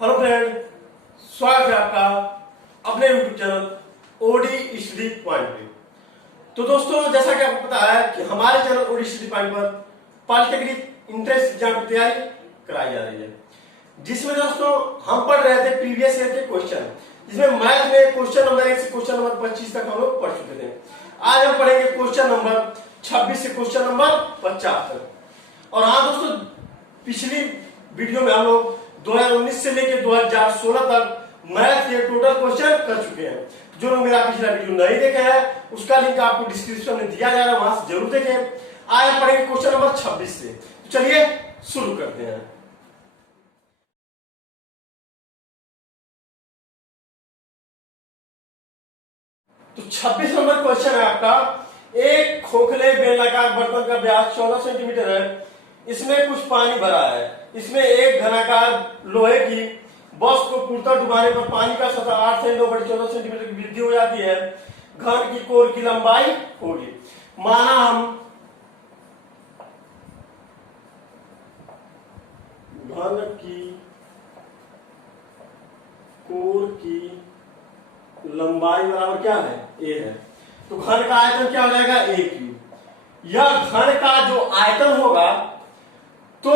Hello friend, स्वागत है आपका अपने YouTube channel OD study point पे। तो दोस्तों, जैसा कि आपको पता है कि हमारे चैनल ओडी स्टडी पॉइंट पर पॉलिटेक्निक इंट्रेंस एग्जाम की तैयारी कराई जा रही है, जिसमें दोस्तों हम पढ़ रहे थे प्रीवियस ईयर के क्वेश्चन, जिसमें मैथ में क्वेश्चन नंबर 1 से क्वेश्चन नंबर 25 तक हम लोग पढ़ चुके थे। आज हम पढ़ेंगे क्वेश्चन नंबर 26 से क्वेश्चन नंबर 50 तक। और हाँ दोस्तों, पिछली वीडियो में हम लोग 2019 से लेकर 2016 तक मैथ के टोटल क्वेश्चन कर चुके हैं। जो लोग मेरा पिछला वीडियो नहीं देखे हैं, उसका लिंक आपको डिस्क्रिप्शन में दिया जा रहा है, वहां से जरूर देखें। आज हम पढ़ेंगे क्वेश्चन नंबर 26 से। तो चलिए शुरू करते हैं। तो 26 नंबर क्वेश्चन है आपका। एक खोखले बेलनाकार बर्तन का व्यास 14 सेंटीमीटर है। इसमें कुछ पानी भरा है। इसमें एक घनाकार लोहे की बॉक्स को पूर्णतः डुबाने पर पानी का सतह 8 से 9/14 सेंटीमीटर की वृद्धि हो जाती है। घन की कोर की लंबाई होगी। माना हम घन की कोर की लंबाई बराबर क्या है? ए है। तो घन का आयतन क्या हो जाएगा? ए क्यूब। यह घन का जो आयतन होगा, तो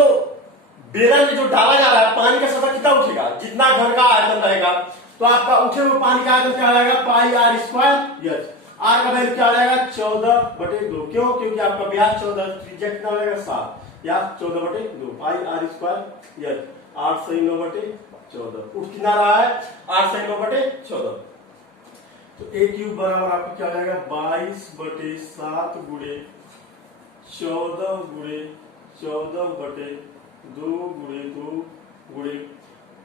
बेलन में जो डाला जा रहा है पानी का सतह कितना उठेगा? जितना घन का आयतन रहेगा, तो आपका उठे हुए पानी का आयतन क्या हो जाएगा? पाई आर स्क्वायर एच। आर का वैल्यू क्या हो जाएगा? 14/2। क्यों? क्योंकि आपका व्यास 14, त्रिज्या कितना हो जाएगा? 7 या 14/2 पाई आर स्क्वायर एच। 8 से 9/14 उठ कितना रहा है? 8 से 9/14। तो ए क्यूब बराबर आपका क्या हो जाएगा? 22/7 गुणे 14 गुणे 14/2 गुणे 2 गुणे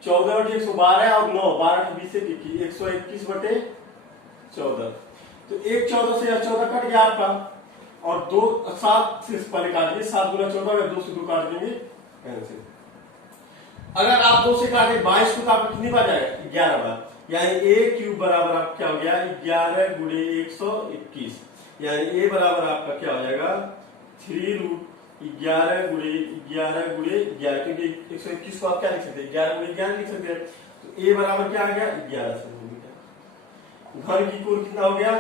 14/112 और 9 12 20 से 121/14। तो 1 14 से 14 कट गया आपका, और 2 7 से पहले काट दिए। 7 गुना 14 2 से 2 काट देंगे कैंसिल। अगर आप 2 से काटे 22 को, तो आपका कितनी बार जाएगा? 11 बार। यानी ए क्यूब बराबर आपका क्या हो गया? 11 गुणे 121। यानी ए बराबर आपका क्या हो जाएगा? 3√11 गुणे 11 गुणे 11, क्योंकि 121 को आप क्या लिख सकते हैं? 11 गुणे 11 लिख सकते हैं। तो ए बराबर क्या आ गया? 11 सेंटीमीटर। घन की कोर कितना हो गया?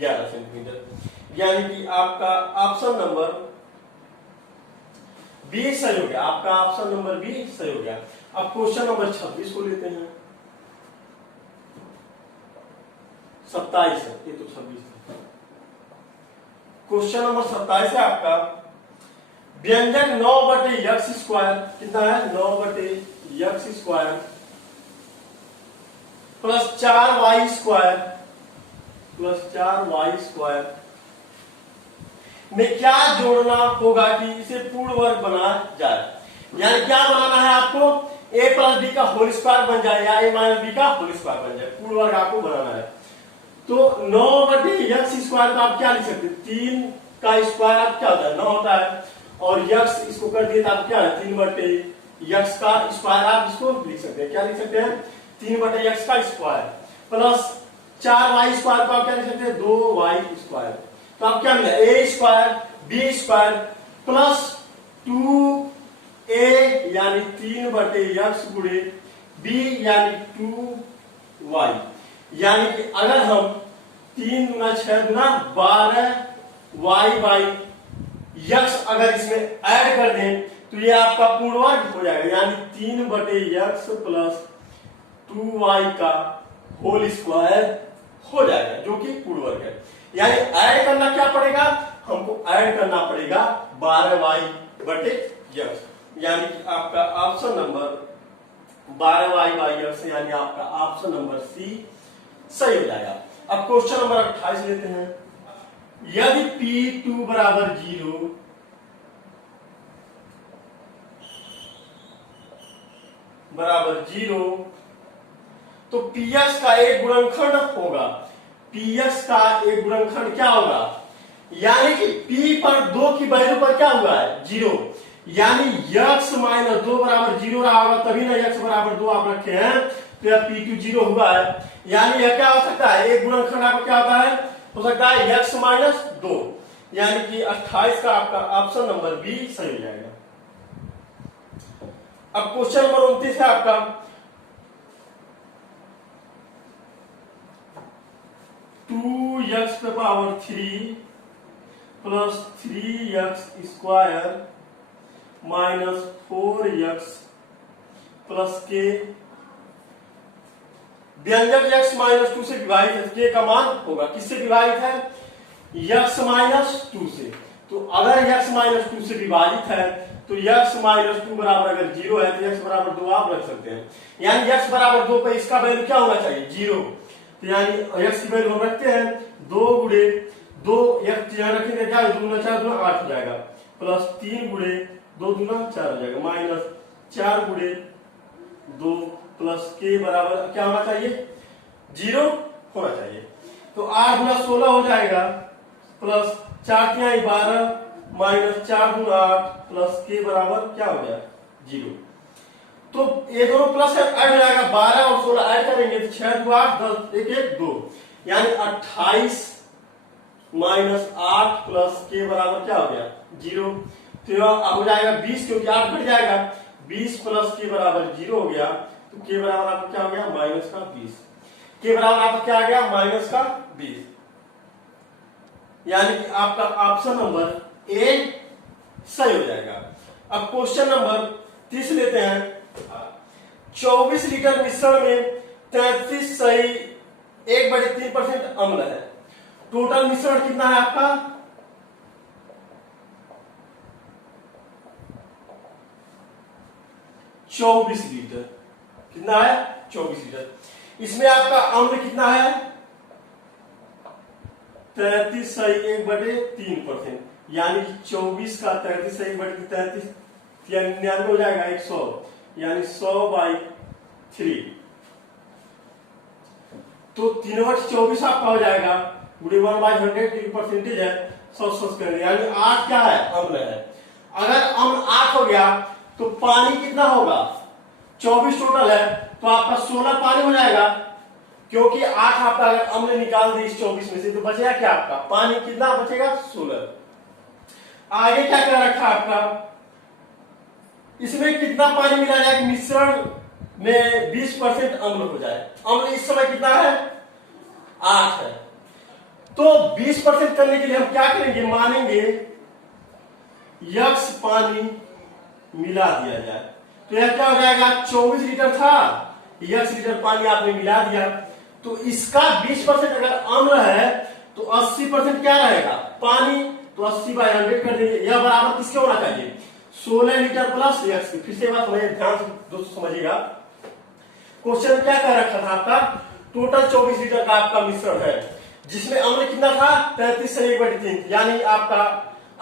11 सेंटीमीटर। यानी कि आपका ऑप्शन नंबर बी सही हो गया। आपका ऑप्शन नंबर बी सही हो गया। अब क्वेश्चन नंबर 26 को लेते हैं। 27 है, ये तो 26 है। क्वेश्चन नंबर 27 है आपका। व्यंजक 9/x² कितना है? 9/x² प्लस 4y² में क्या जोड़ना होगा कि इसे पूर्ण वर्ग बना जाए? यानी क्या बनाना है आपको? a + b का होल स्क्वायर बन जाए या a - b का होल स्क्वायर बन जाए। पूर्ण वर्ग आपको बनाना है। तो 9/x² का आप क्या लिख सकते हैं? 3 का स्क्वायर आप क्या होता है? 9 होता है। और x इसको कर दिए तो आप क्या है? 3/x का स्क्वायर आप इसको लिख सकते हैं। क्या लिख सकते हैं? 3/x का स्क्वायर प्लस 4y² को आप क्या लिख सकते हैं? 2y²। तो आप क्या मिला? a² b² प्लस 2a यानी 3/x गुणे b यानी 2y। यानी कि अगर हम 3 गुना 6 गुना 12y/x अगर इसमें ऐड कर दें, तो ये आपका पूर्ण वर्ग हो जाएगा। यानी 3/x प्लस 2y का होल स्क्वायर हो जाएगा, जो कि पूर्ण वर्ग है। यानी ऐड करना क्या पड़ेगा? हमको ऐड करना पड़ेगा 12y/x। यानी कि आपका ऑप्शन नंबर 12y/x, यानी आपका ऑप्शन नंबर सी सही हो जाएगा। अब क्वेश्चन नंबर 28 लेते हैं। यदि P2 बराबर 0 तो Px का एक गुणनखंड होगा। Px का एक गुणनखंड क्या होगा? यानी कि P पर 2 की वैल्यू पर क्या हुआ है? 0। यानी x - 2 बराबर 0 रहा होगा, तभी ना x बराबर 2 आप रखे हैं। तो यह P2 0 हुआ है। यानी यह क्या हो सकता है? एक गुणनखंड आपका क्या होता है? हो सकता है x - 2। यानी कि 28 का आपका ऑप्शन नंबर बी सही हो जाएगा। अब क्वेश्चन नंबर 29 है आपका। 2x⁻³ plus 3x² minus 4x plus k। व्यंजक x माइनस 2 से विभाजित है, k का मान होगा किससे विभाजित है? x माइनस 2 से। तो अगर x माइनस 2 से विभाजित है तो x माइनस 2 बराबर अगर 0 है तो x बराबर 2 आप रख सकते हैं, यानी x बराबर 2 पे इसका वैल्यू क्या होना चाहिए? 0। तो यानी x की वैल्यू हम रखते हैं 2 गुणे 2, x यहाँ रखेंगे क्या? 2 गुना 4 गुना 8 हो जाएगा, प्लस 3 गुणे 2 गुना 4 हो जाएगा, माइनस 4 गुणे 2 प्लस k बराबर क्या होना चाहिए? 0 होना चाहिए। तो 8 गुना 16 हो जाएगा, प्लस 4 तिहाई 12 माइनस 4 गुना 8 प्लस k बराबर क्या हो गया? 0। तो ये दोनों प्लस ऐड हो जाएगा, 12 और 16 ऐड करेंगे तो 6 2 8 10 1 1 2, यानी 28 माइनस 8 प्लस k बराबर क्या हो गया? 0। तो अब हो जाएगा 20, क्योंकि 8 घट जाएगा, 20 प्लस k बराबर 0 हो गया। तो k बराबर आपका क्या हो गया? माइनस का 20। k बराबर आपका क्या आ गया? माइनस का 20। यानी कि आपका ऑप्शन नंबर ए सही हो जाएगा। अब क्वेश्चन नंबर 30 लेते हैं। 24 लीटर मिश्रण में 33 सही 1/3% अम्ल है। टोटल मिश्रण कितना है आपका? 24 लीटर। कितना है? 24 लीटर। इसमें आपका अम्ल कितना है? 33 सही 1/3%, यानी कि 24 का 33 सही 1/33 99 हो जाएगा 100, यानी 100/3। तो 3/24 आपका हो जाएगा, गुणे 1/100 की परसेंटेज है 100 करेंगे, यानी 8 क्या है? अम्ल है। अगर अम्ल 8 हो गया तो पानी कितना होगा? 24 टोटल है तो आपका 16 पानी हो जाएगा, क्योंकि 8 आपका अगर अम्ल निकाल दे इस 24 में से तो बचेगा क्या आपका? पानी कितना बचेगा? 16। आगे क्या कर रखा आपका? इसमें कितना पानी मिला जाए कि मिश्रण में 20% अम्ल हो जाए? अम्ल इस समय कितना है? 8 है। तो 20% करने के लिए हम क्या करेंगे? मानेंगे x पानी मिला दिया जाए, तो यह क्या हो जाएगा? 24 लीटर था, x लीटर पानी आपने मिला दिया, तो इसका 20% अगर अम्ल है तो 80% क्या रहेगा? पानी। तो 80/100 कर देंगे। यह बराबर किसके होना चाहिए? 16 लीटर प्लस x। फिर से बात समझिए, ध्यान से दोस्तों समझिएगा। क्वेश्चन क्या कह रखा था आपका? टोटल 24 लीटर का आपका मिश्रण है, जिसमें अम्ल कितना था? 33 से 1/3, यानी आपका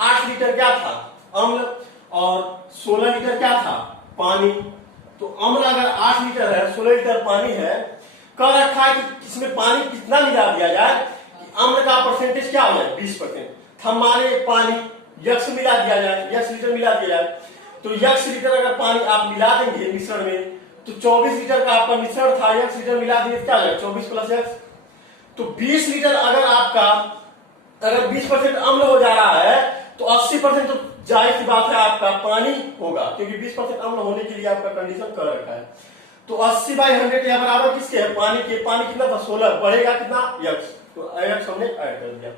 8 लीटर क्या था? अम्ल, और 16 लीटर क्या था? पानी। तो अम्ल अगर 8 लीटर है, 16 लीटर पानी है, कह रखा है कि इसमें पानी कितना मिला दिया जाए कि अम्ल का परसेंटेज क्या हो जाए? 20%। हमारे पानी x मिला दिया जाए, x लीटर मिला दिया जाए, तो x लीटर अगर पानी आप मिला देंगे मिश्रण में, तो 24 लीटर का आपका मिश्रण था, x लीटर मिला दिए क्या हो जाए? 24 प्लस x। तो 20 लीटर अगर आपका अगर 20% अम्ल हो जा रहा है तो 80% तो जाहिर सी बात है आपका पानी होगा, क्योंकि 20% अम्ल होने के लिए आपका कंडीशन कर रखा है। तो 80/100 यह बराबर किसके है? पानी के। पानी कितना था? 16, बढ़ेगा कितना? x। तो x हमने ऐड कर दिया,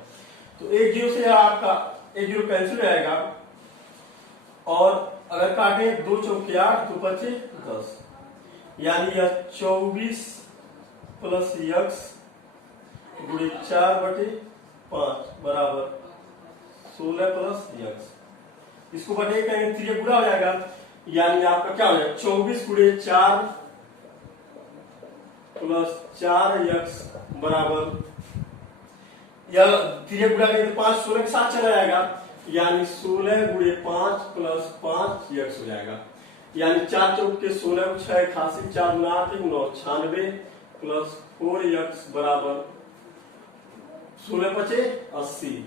तो 1 0 से आपका 1 0 कैंसिल हो जाएगा, और अगर काटे 2 चौके 8 तो बचे 10, यानी यह 24 प्लस x गुणे 4/5 बराबर 16 प्लस x। इसको बटे कहेंगे 3 गुणा हो जाएगा, यानी आपका क्या हो जाएगा? 24 गुणे 4 प्लस 4x बराबर, यह 3 गुणा करेंगे 5 16 के साथ चला जाएगा, यानी 16 गुणे 5 प्लस 5x हो जाएगा, यानी 4 चौक के 16 6 88 4 गुना 8 9 96 प्लस 4x बराबर 16 पचे 80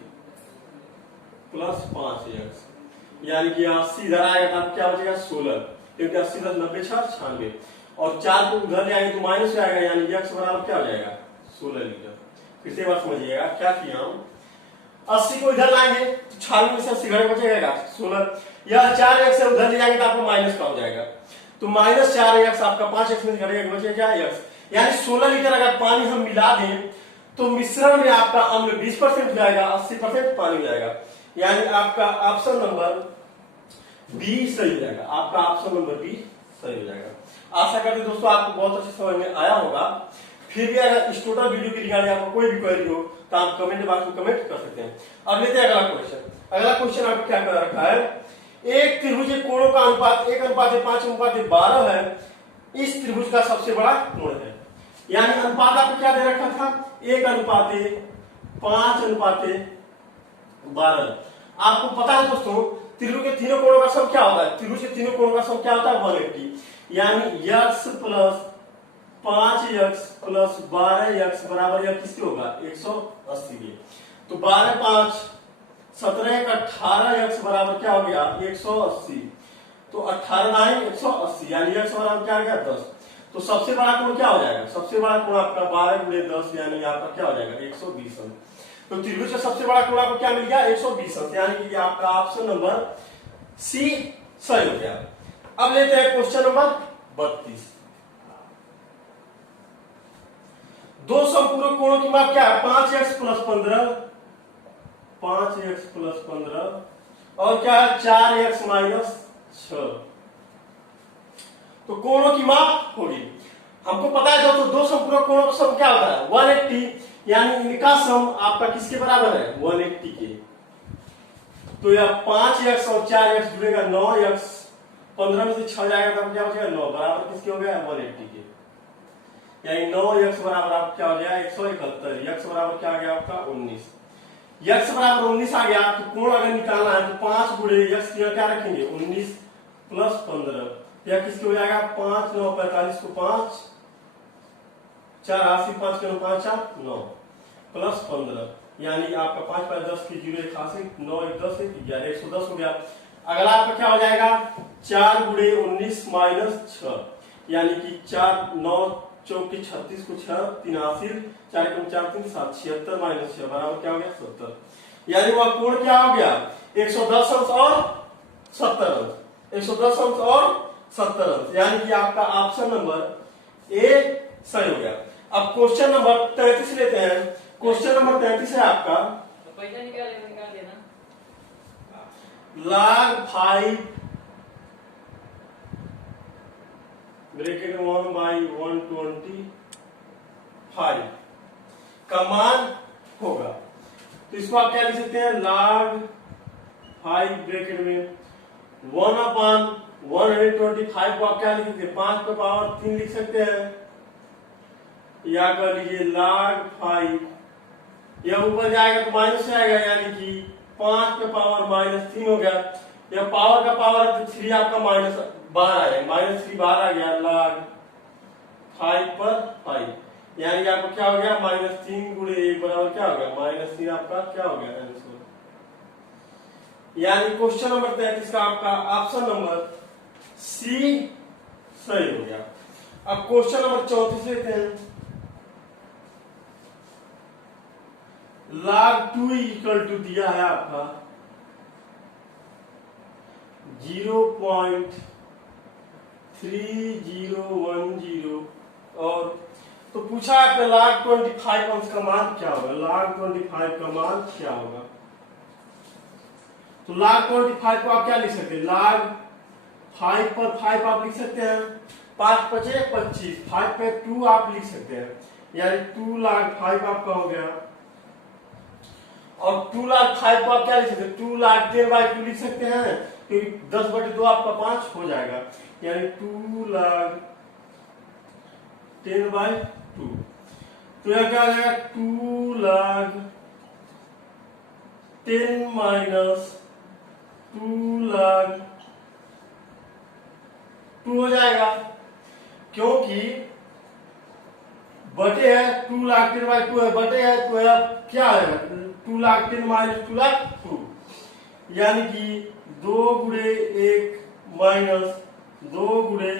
प्लस 5x, यानी कि 80 इधर आएगा तो क्या बचेगा? 16, क्योंकि 80 10 90 6 96, और 4 को उधर ले आएंगे तो माइनस हो जाएगा, यानी x बराबर क्या हो जाएगा? 16 लीटर। फिर से बात समझिएगा क्या किया हम? 80 को इधर लाएंगे तो 96 में से 80 घटे बचेगा 16, यह 4x से उधर ले जाएंगे तो आपको माइनस का हो जाएगा, तो -4x आपका 5x में घटेगा, बचेगा क्या? x। यानी 16 लीटर अगर पानी हम मिला दें तो मिश्रण में आपका अम्ल 20% हो जाएगा, 80% पानी हो जाएगा, यानी आपका ऑप्शन नंबर बी सही हो जाएगा। आपका ऑप्शन नंबर बी सही हो जाएगा। आशा करते हैं दोस्तों आपको बहुत अच्छे समझ में आया होगा। फिर भी अगर इस टोटल वीडियो के रिगार्डिंग आपको कोई भी क्वेरी हो तो आप कमेंट बॉक्स में कमेंट कर सकते हैं। अब लेते हैं अगला क्वेश्चन। अगला क्वेश्चन आपको क्या कर रखा है, एक त्रिभुज के कोणों का अनुपात 1:5:12 है, इस त्रिभुज का सबसे बड़ा कोण है। यानी अनुपात आपको क्या दे रखा था, 1:5:12। आपको पता है दोस्तों त्रिभुज के तीनों कोणों का सम क्या होता है, त्रिभुज के तीनों कोणों का सम क्या होता है 180, यानी x plus 5x plus 12x बराबर यह किसके होगा 180 के। तो 12 5 17 1 18x बराबर क्या हो गया 180। तो 18 9 180 यानी x बराबर क्या आ गया 10। तो सबसे बड़ा कोण क्या हो जाएगा, सबसे बड़ा कोण आपका 12 गुणे 10 यानी आपका क्या हो जाएगा 120 अंश। तो त्रिभुज का सबसे बड़ा कोण आपको क्या मिल गया 120 अंश, यानी कि आपका ऑप्शन नंबर सी सही हो गया। अब लेते हैं क्वेश्चन नंबर 32। दो समपूरक कोणों की माप क्या है 5x प्लस 15, 5x प्लस 15 और क्या है 4x माइनस 6। तो कोणों की माप होगी, हमको पता है दोस्तों दो समपूरक कोणों का सम क्या होता है 180, यानी इनका सम आपका किसके बराबर है 180 के। तो यह 5x और 4x जुड़ेगा 9x, 15 में से 6 जाएगा तब क्या बचेगा 9 बराबर किसके हो गया 180 के, यानी 9x बराबर आपका क्या हो गया 171, x बराबर क्या आ गया आपका 19। x बराबर 19 आ गया तो कोण अगर निकालना है तो 5 गुणे x क्या रखेंगे 19 प्लस 15, या किसके हो जाएगा 5 9 45 को 5 4 80, 5 के 9 5 4 9 प्लस 15, यानी आपका 5 5 10 की 0 81, 9 1 10 11 110 हो गया। अगला आपका क्या हो जाएगा 4 गुणे 19 माइनस 6, यानी कि 4 9 चौकी 36 को 6 83, 4 1 4 3 7 76 माइनस 6 बराबर क्या हो गया 70, यानी वह कोण क्या हो गया 110 अंश और 70 अंश, 110 अंश और 70 अंश, यानी कि आपका ऑप्शन नंबर ए सही हो गया। अब क्वेश्चन नंबर 33 लेते हैं। क्वेश्चन नंबर 33 है आपका पैसा निकाल देना log 5 ब्रैकेट 1/125 का मान होगा। तो इसको आप क्या लिख सकते हैं log 5 ब्रैकेट में 1/125 को आप क्या लिख सकते हैं 5 का पावर 3 लिख सकते हैं, या कर लीजिए log 5, यह ऊपर जाएगा तो माइनस आएगा यानी कि 5 का पावर -3 हो गया, या पावर का पावर तो 3 आपका माइनस बाहर आ जाएगा, -3 बाहर आ गया log 5 पर 5, यानी आपको क्या हो गया -3 गुणे 1 बराबर क्या हो गया -3 आपका क्या हो गया आंसर। यानी क्वेश्चन नंबर 33 का आपका ऑप्शन नंबर सी सही हो गया। अब क्वेश्चन नंबर 34 लेते हैं। log 2 इक्वल टू दिया है आपका 0.3010 और तो पूछा है आपने log 25 अंश का मान क्या होगा, log 25 का मान क्या होगा। तो log 25 को आप क्या लिख सकते हैं log 5 पर 5 आप लिख सकते हैं, 5 5 25, 5 पे 2 आप लिख सकते हैं, यानी 2 log 5 आपका हो गया। और 2 log 5 को आप क्या लिख सकते हैं 2 log 10/2 लिख सकते हैं, क्योंकि 10/2 आपका 5 हो जाएगा, यानी 2 log 10/2। तो यह क्या हो जाएगा 2 log 10 माइनस 2 log 2 हो जाएगा, क्योंकि बटे है 2 log 10/2 है, बटे है तो यह क्या है 2 log 10 माइनस 2 log 2, यानी कि 2 गुणे 1 माइनस 2 गुणे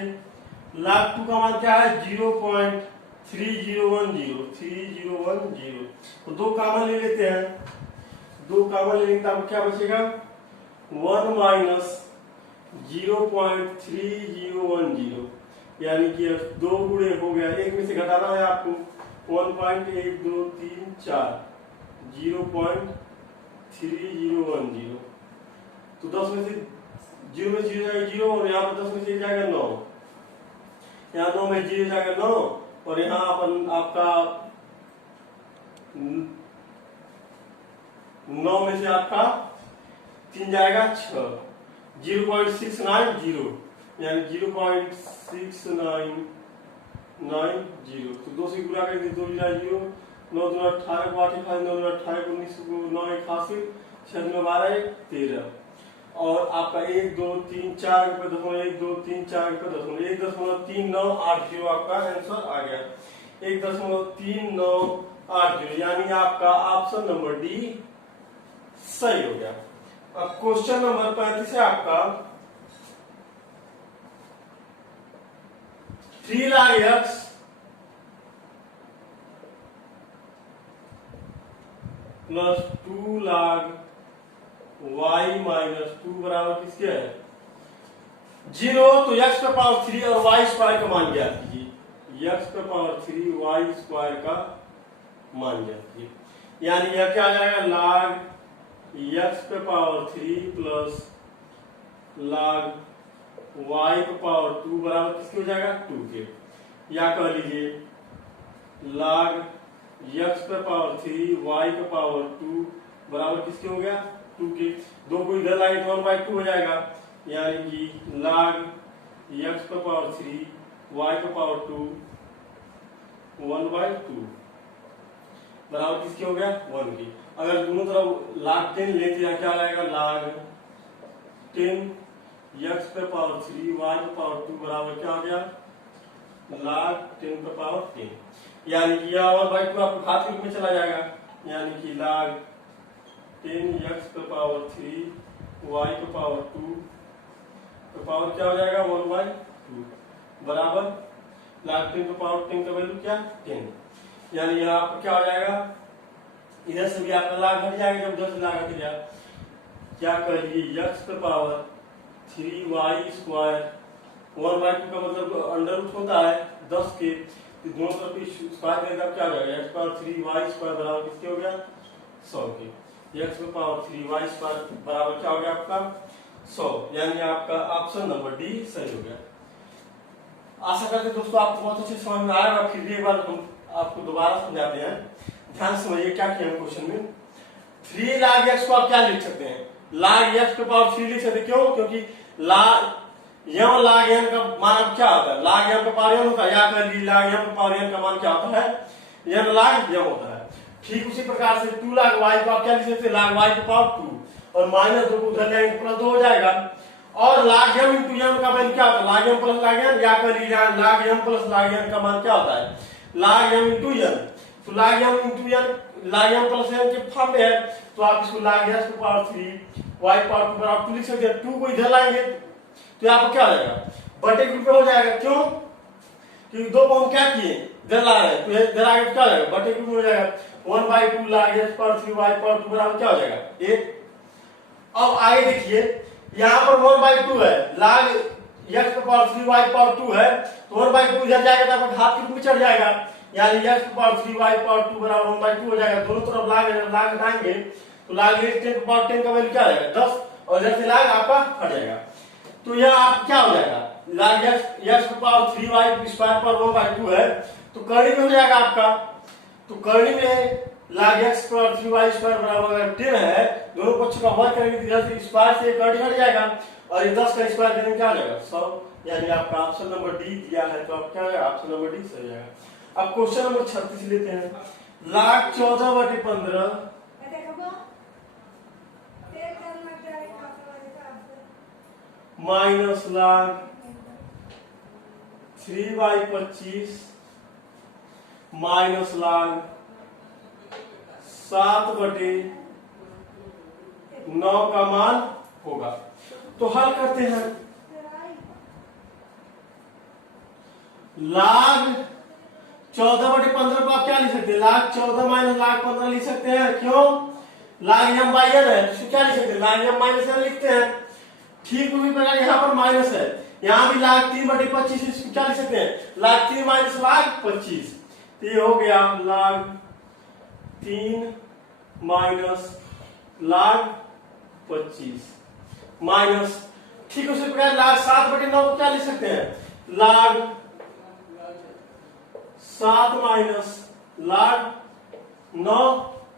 log 2 का मान क्या है 0.3010। तो 2 कॉमन ले लेते हैं, 2 कॉमन लेने का क्या बचेगा 1 माइनस 0.3010, यानी कि 2 गुणे हो गया, एक में से घटाना है आपको 1.1234 0.3010। तो 10 में से 0 में 0 जाएगा 0 और यहाँ पर 10 में से जाएगा 9, यहाँ 9 में 0 जाएगा 9 और यहाँ अपन आपका 9 में से आपका 3 जाएगा 6, 0.690 यानी 0.690। तो 2 से गुणा करेंगे 2 0 9 2 18 को 8 9 2 18 को 19 को 9 1 हासिल 6 2 12 13 और आपका 1 2 3 4 1 2 3 4 1.3980 आपका आंसर आ गया 1.3980 यानी आपका ऑप्शन नंबर डी सही हो गया। अब क्वेश्चन नंबर 35 है आपका 3 log x plus 2 log y minus 2 बराबर किसके है 0। तो x का पावर 3 और y स्क्वायर का मान ज्ञात कीजिए, x का पावर 3 y स्क्वायर का मान ज्ञात कीजिए यानी यह क्या आ जाएगा log x का पावर 3 प्लस log y का पावर 2 बराबर किसके हो जाएगा 2 के, या कह लीजिए log x का पावर 3 y का पावर 2 बराबर किसके हो गया 2 के। 2 को इधर लाएंगे तो 1/2 हो जाएगा यानी कि log x का पावर 3 y का पावर 2 1/2 बराबर किसके हो गया 1 की। अगर दोनों तरफ log 10 लेते हैं क्या आएगा log 10 x पे पावर 3 y पे पावर 2 बराबर क्या आ गया log 10 पे पावर 10 यानी कि यह 1/2 आपको घात के रूप में चला जाएगा यानी कि log 10 x पे पावर 3 y पे पावर 2 पे पावर क्या हो जाएगा 1/2 बराबर log 10 पे पावर 10 का वैल्यू क्या 10 यानी यह आपका क्या हो जाएगा इधर से भी आपका log हट जाएगा जब उधर से log हट जाए क्या करिए x पे पावर 3y स्क्वायर 1/2 का मतलब अंडर रूट होता है 10 के, तो दोनों तरफ स्क्वायर करेगा क्या हो जाएगा x पावर 3y स्क्वायर बराबर किसके हो गया 100 के। x पे पावर 3y स्क्वायर बराबर क्या हो गया आपका 100 यानी आपका ऑप्शन नंबर डी सही हो गया। आशा करते हैं दोस्तों आपको बहुत अच्छे समझ में आएगा, फिर भी एक बार हम आपको दोबारा समझाते हैं, ध्यान से समझिए क्या किया क्वेश्चन में। 3 log x को आप क्या लिख सकते हैं log x के पावर 3 लिख सकते हैं, क्यों क्योंकि log n का मान क्या होता है log m का पावर n होता है, या कर लीजिए log m का पावर n का मान क्या होता है n log m होता है। ठीक उसी प्रकार से 2 log y को आप क्या लिख सकते हैं log y के पावर 2 और माइनस 2 को उधर लेंगे प्लस 2 हो जाएगा और log m into m का वैल्यू क्या होता है log m plus log n, या कर लीजिए log m plus log n का मान क्या होता है log m into n। तो log m into n log m plus n के फॉर्म में है तो आप इसको log s की पावर 3 y पावर 2 बराबर 2 लिख सकते हैं। 2 को इधर लाएंगे तो यहाँ पर क्या हो जाएगा बटे के रूप में हो जाएगा, क्यों क्योंकि 2 को हम क्या किए इधर ला रहे हैं तो इधर आगे क्या हो जाएगा बटे के रूप में हो जाएगा 1/2 log s power 3 y power 2 बराबर क्या हो जाएगा 1। अब आगे देखिए यहाँ पर 1/2 है log x की पावर 3 y पावर 2 है तो 1/2 इधर जाएगा तो आपका घात के रूप में चढ़ जाएगा यानी x की पावर 3 y पावर 2 बराबर 1/2 हो जाएगा। दोनों तरफ log हटाएंगे तो log 10 की पावर 10 का वैल्यू क्या आएगा 10 और इधर से log आपका हट जाएगा तो यह आप क्या हो जाएगा log x की पावर 3y स्क्वायर पर 1/2 है तो करनी में हो जाएगा आपका। तो करनी में log x पर 3y स्क्वायर बराबर 10 है, दोनों पक्षों का वर्ग करेंगे इधर से स्क्वायर से करनी हट जाएगा और ये 10 का स्क्वायर करेंगे क्या हो जाएगा 100 यानी आपका ऑप्शन नंबर डी दिया है तो आप क्या है ऑप्शन नंबर डी सही जाएगा। अब क्वेश्चन नंबर 36 लेते हैं log 14/15 minus log 3/25 minus log 7/9 का मान होगा। तो हल करते हैं log 14/15 को आप क्या लिख सकते हैं log 14 माइनस log 15 लिख सकते हैं, क्यों log m by n है तो क्या लिख सकते हैं log m माइनस n लिखते हैं। ठीक उसी प्रकार यहाँ पर माइनस है, यहाँ भी log 3/25 इसको क्या लिख सकते हैं log 3 माइनस log 25। तो ये हो गया log 3 माइनस log 25 माइनस, ठीक उसी प्रकार log 7/9 को क्या लिख सकते हैं, log 7 माइनस log 9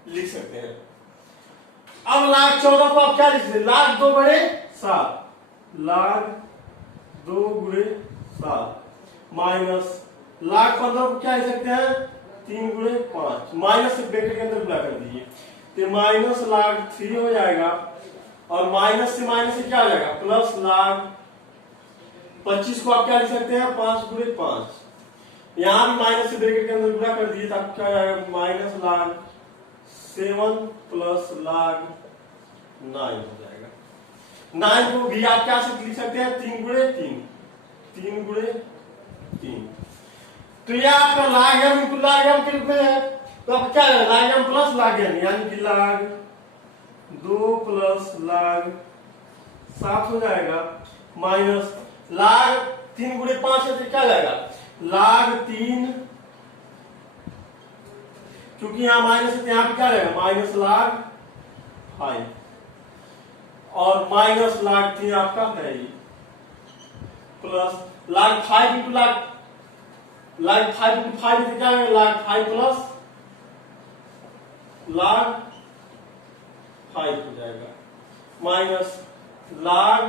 लिख सकते हैं। अब log 14 को आप क्या लिख सकते हैं, log 2/7, log 2/7 माइनस log 15 को क्या लिख सकते हैं, 3/5, माइनस से ब्रैकेट के अंदर बुला कर दीजिए, तो माइनस log 3 हो जाएगा, और माइनस से क्या हो जाएगा, प्लस log 25 को आप क्या लिख सकते हैं, 5/5, यहां भी माइनस से ब्रैकेट के अंदर गुणा कर दिए, तो आपको क्या आएगा, माइनस log 7 प्लस log 9 हो जाएगा। 9 को भी आप क्या से लिख सकते हैं, 3/3, 3/3, तो यह आपका log m into log m के रूप में है, तो आपका क्या है, log m plus log n, यानी कि log 2 प्लस log 7 हो जाएगा, माइनस log 3/5 है तो क्या हो जाएगा, log 3, क्योंकि यहां माइनस है तो यहां पे क्या रहेगा, माइनस log 5, और माइनस log 3 आपका है ही, plus log 5 into log 5 into 5 तो क्या है, log 5 प्लस log 5 हो जाएगा, minus log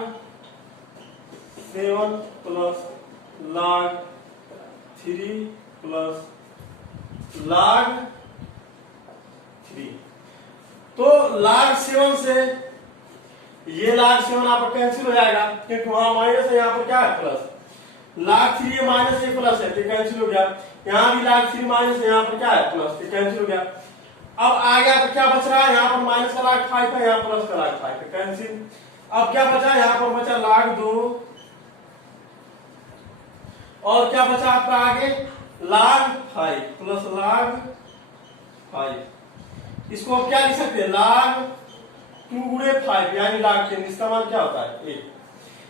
7 plus log 3 plus log 3, तो log 7 से ये log 7 यहाँ पर कैंसिल हो जाएगा, क्योंकि वहां माइनस है, यहाँ पर क्या है, प्लस, log 3 ये माइनस है प्लस है तो कैंसिल हो गया, यहाँ भी log 3 माइनस है, यहाँ पर क्या है, प्लस, तो कैंसिल हो गया। अब आगे आपको क्या बच रहा है, यहाँ पर माइनस का log 5 है, यहाँ प्लस का log 5 है, कैंसिल। अब क्या बचा, यहाँ पर बचा log 2, और क्या बचा आपका आगे, log 5 प्लस log 5, इसको आप क्या लिख सकते हैं, log 2/5, यानी log 10, इसका मान क्या होता है, 1,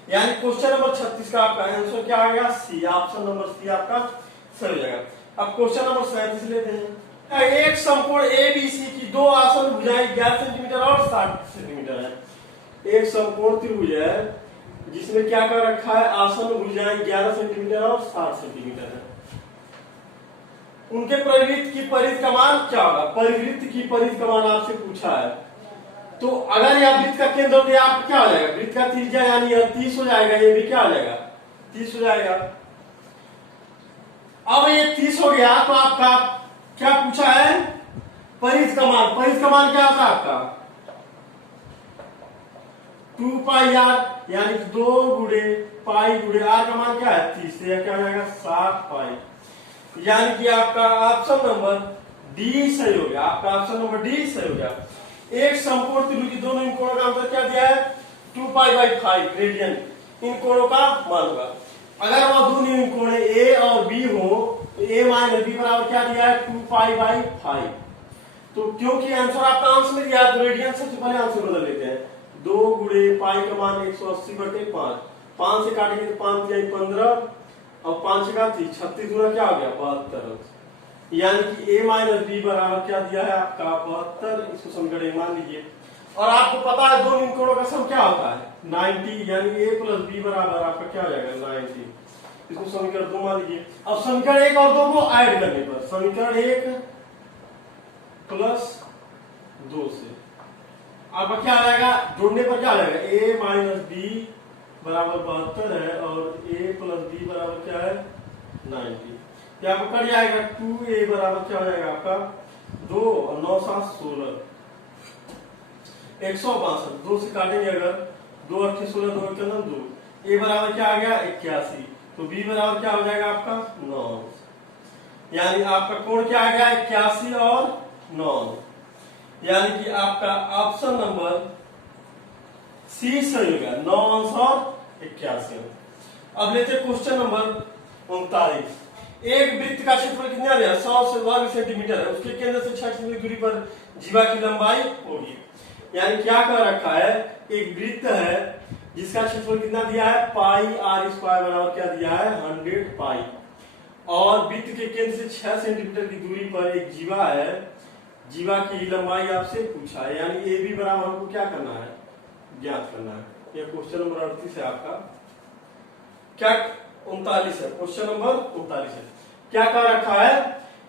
यानी क्वेश्चन नंबर 36 का आपका आंसर क्या आ गया, सी, ऑप्शन नंबर सी आपका सही हो जाएगा। अब क्वेश्चन नंबर 37 लेते हैं। एक समकोण एबीसी की दो आसन भुजाएं 11 सेंटीमीटर और 60 सेंटीमीटर है। एक समकोण त्रिभुज है जिसमें क्या कर रखा है, आसन भुजाएं 11 सेंटीमीटर और 60 सेंटीमीटर है। उनके परिवृत्त की परिधि का मान क्या होगा, परिवृत्त की परिधि का मान आपसे पूछा है। तो अगर यह वृत्त का केंद्र तो आप क्या हो जाएगा, वृत्त का त्रिज्या यानी यह 30 हो जाएगा, ये भी क्या हो जाएगा, 30 हो जाएगा। अब ये 30 हो गया तो आपका क्या पूछा है, परिधि का मान। परिधि का मान क्या होता है आपका 2πr, यानी 2 गुणे पाई गुणे r का मान क्या है 30, तो यह क्या हो जाएगा 7 पाई, यानी कि आपका ऑप्शन नंबर डी सही हो गया। आपका ऑप्शन नंबर डी सही हो गया। एक समकोण त्रिभुज की दोनों इन कोणों का अंतर क्या दिया है, 2π/5 रेडियन, इन कोणों का मान होगा। अगर वह दोनों इन कोण ए और बी हो तो a माइनस बी बराबर क्या दिया है 2π/5। तो क्योंकि आंसर आपका आंसर में दिया है तो रेडियन सबसे पहले आंसर बदल लेते हैं। 2 गुणे पाई का मान 180/5, 5 से काटेंगे तो 5 या 15 और 5 का 36 गुना क्या हो गया 72, यानी कि a माइनस बी बराबर क्या दिया है आपका 72। इसको समीकरण मान लीजिए। और आपको पता है दोनों इन कोणों का सम क्या होता है 90, यानी a प्लस बी बराबर आपका क्या हो जाएगा 90। इसको समीकरण 2 मान लीजिए। अब समीकरण 1 और 2 को ऐड करने पर समीकरण 1 प्लस 2 से आपका क्या आ जाएगा, जोड़ने पर क्या आ जाएगा, a माइनस बी बराबर 72 है और a प्लस बी बराबर क्या है 90। क्या आपको कट जाएगा 2a बराबर क्या हो जाएगा आपका 2 और 9 7 16, 162। 2 से काटेंगे अगर 2 8 16 2 1 2, a बराबर क्या आ गया 81, तो b बराबर क्या हो जाएगा आपका 9, यानी आपका कोण क्या आ गया 81 और 9, यानी कि आपका ऑप्शन नंबर सी सही होगा 9 और 81। अब लेते क्वेश्चन नंबर 39। एक वृत्त का क्षेत्रफल कितना है 100 वर्ग सेंटीमीटर है, उसके केंद्र से 6 सेंटीमीटर दूरी पर जीवा की लंबाई होगी। यानी क्या कर रखा है, एक वृत्त है जिसका क्षेत्रफल कितना दिया है पाई r² बराबर क्या दिया है 100 पाई, और वृत्त के केंद्र से 6 सेंटीमीटर की दूरी पर एक जीवा है, जीवा की लंबाई आपसे पूछा है, यानी ए बी बराबर हमको क्या करना है, ज्ञात करना है। ये क्वेश्चन नंबर 38 है आपका, क्या 39 है, क्वेश्चन नंबर 39 है। क्या कह रखा है,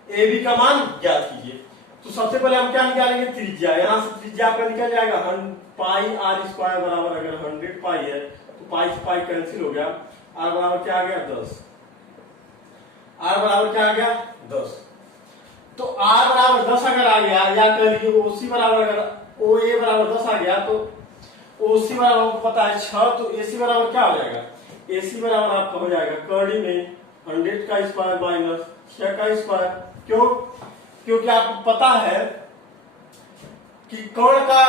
ए बी का मान ज्ञात कीजिए। तो सबसे पहले हम क्या निकालेंगे, त्रिज्या। यहाँ से त्रिज्या आपका निकल जाएगा पाई आर स्क्वायर बराबर, अगर 100 पाई है तो पाई से पाई कैंसिल हो गया, आर बराबर क्या आ गया 10, आर बराबर क्या आ गया 10। तो आर बराबर 10 अगर आ गया, या कह लीजिए ओसी बराबर, अगर ओ ए बराबर 10 आ गया तो ओसी बराबर हमको पता है 6, तो एसी बराबर क्या हो जाएगा, एसी बराबर आपका हो जाएगा कड़ी में 100 का स्क्वायर माइनस 6 का स्क्वायर। क्यों, क्योंकि आपको पता है कि कर्ण का,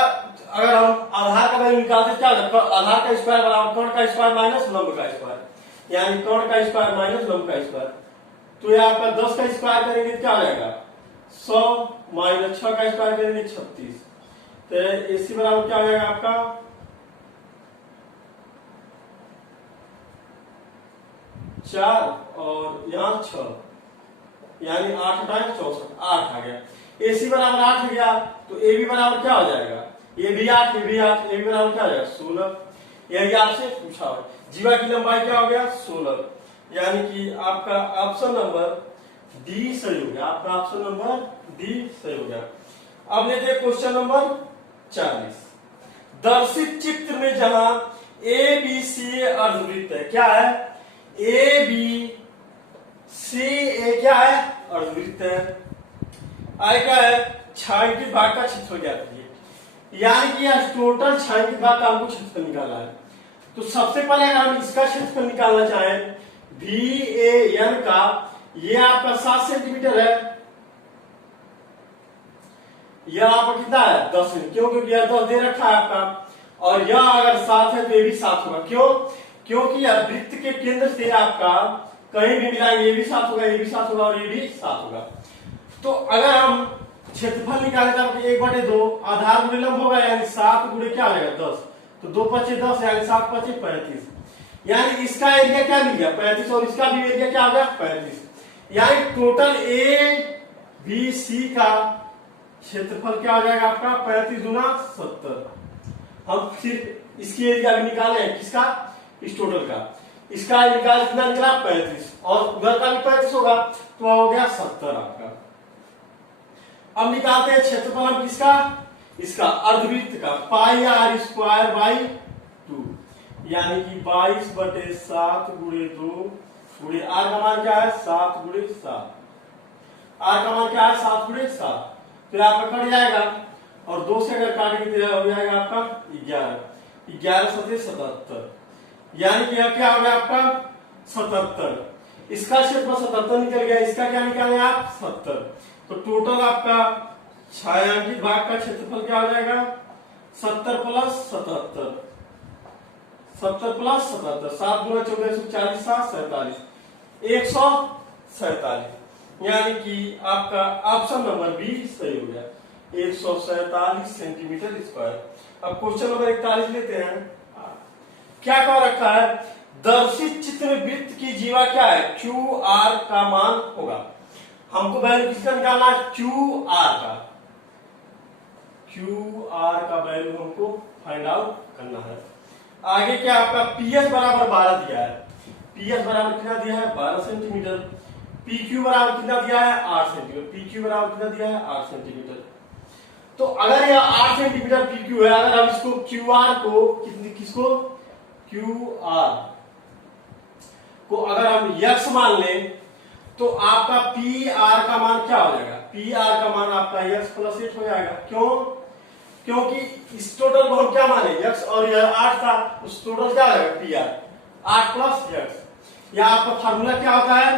अगर हम आधार का वैल्यू निकालते क्या होगा, आधार का स्क्वायर बराबर कर्ण का स्क्वायर माइनस लंब का स्क्वायर, यानी कर्ण का स्क्वायर माइनस लंब का स्क्वायर। तो ये आपका 10 का स्क्वायर करेंगे क्या हो जाएगा 100 माइनस 6 का स्क्वायर करेंगे 36। तो एसी बराबर क्या हो जाएगा आपका 4 और यहाँ 6, यानी 8 टाइम 64, 8 आ गया। एसी बराबर 8 आ गया, तो ए बी बराबर क्या हो जाएगा, A B 8, A B 8, A B बराबर क्या हो जाएगा 16। यही आपसे पूछा है। जीवा की लंबाई क्या हो गया 16, यानी कि आपका ऑप्शन नंबर डी सही हो गया, आपका ऑप्शन नंबर डी सही हो गया। अब लेते हैं क्वेश्चन नंबर 40। दर्शित चित्र में जहां ए बी सी अर्धवृत्त है, क्या है, ए बी सी ए क्या है अर्धवृत्त है, आई क्या है छायांकित भाग का क्षेत्रफल ज्ञात कीजिए। यानी कि यह टोटल छायांकित भाग का हमको क्षेत्रफल निकालना है। तो सबसे पहले अगर हम इसका क्षेत्रफल निकालना चाहें, भी ए एन का, ये आपका 7 सेंटीमीटर है, यह आपका कितना है 10 सेंटीमीटर, क्यों, क्योंकि यह 10 दे रखा है आपका, और यह अगर 7 है तो ये भी 7 होगा। क्यों, क्योंकि यह वृत्त के केंद्र से आपका कहीं भी मिला, ये भी 7 होगा, ये भी 7 होगा और ये भी 7 होगा। तो अगर हम क्षेत्रफल निकाले तो 1/2 आधार गुणे लंब होगा, यानी 7 गुणे क्या हो जाएगा 10, तो 2 5 10, यानी 7 5 35, यानी इसका एरिया क्या मिल गया 35, और इसका भी एरिया क्या आ गया 35, यानी टोटल ए बी सी का क्षेत्रफल क्या हो जाएगा आपका 35 गुना 70। हम सिर्फ इसकी एरिया भी निकाले हैं, किसका, इस टोटल का, इसका निकाल कितना निकला 35, और उधर का भी 35 होगा, तो हो गया 70 आपका। अब निकालते हैं क्षेत्रफल हम किसका, इसका अर्धवृत्त का, पाई आर स्क्वायर बाई 2, यानी कि 22/7 गुणे 2 गुणे आर का मान क्या है 7 गुणे 7, आर का मान क्या है 7 गुणे 7, तो आपका कट जाएगा, और 2 से अगर काटेंगे तो हो जाएगा आपका 11, 11 7 77, यानी कि यह क्या हो गया आपका 77। इसका क्षेत्रफल 77 निकल गया, इसका क्या निकालेंगे आप 70। तो टोटल आपका छायांकित भाग का क्षेत्रफल क्या हो जाएगा 70 प्लस 77, 70 प्लस 77, 7 गुना 14 140, 7 47, 147, यानी कि आपका ऑप्शन नंबर बी सही हो गया, 147 सेंटीमीटर स्क्वायर। अब क्वेश्चन नंबर 41 लेते हैं। क्या कह रखा है, दर्शित चित्र में वृत्त की जीवा क्या है क्यू आर का मान होगा। हमको वैल्यू किसका निकालना है क्यू आर का, क्यू आर का वैल्यू हमको फाइंड आउट करना है। आगे क्या आपका पीएस बराबर 12 दिया है, पीएस बराबर कितना दिया है 12 सेंटीमीटर, पीक्यू बराबर कितना दिया है 8 सेंटीमीटर, पीक्यू बराबर कितना दिया है 8 सेंटीमीटर। तो अगर यह 8 सेंटीमीटर पीक्यू है, अगर हम इसको क्यू आर को किसको क्यू आर को अगर हम यक्स मान लें, तो आपका पी आर का मान क्या हो जाएगा, पी आर का मान आपका यक्स प्लस 8 हो जाएगा। क्यों, क्योंकि इस टोटल को हम क्या माने यक्स, और यह 8 था, उस टोटल क्या हो जाएगा पी आर 8 प्लस यक्स। या आपका फार्मूला क्या होता है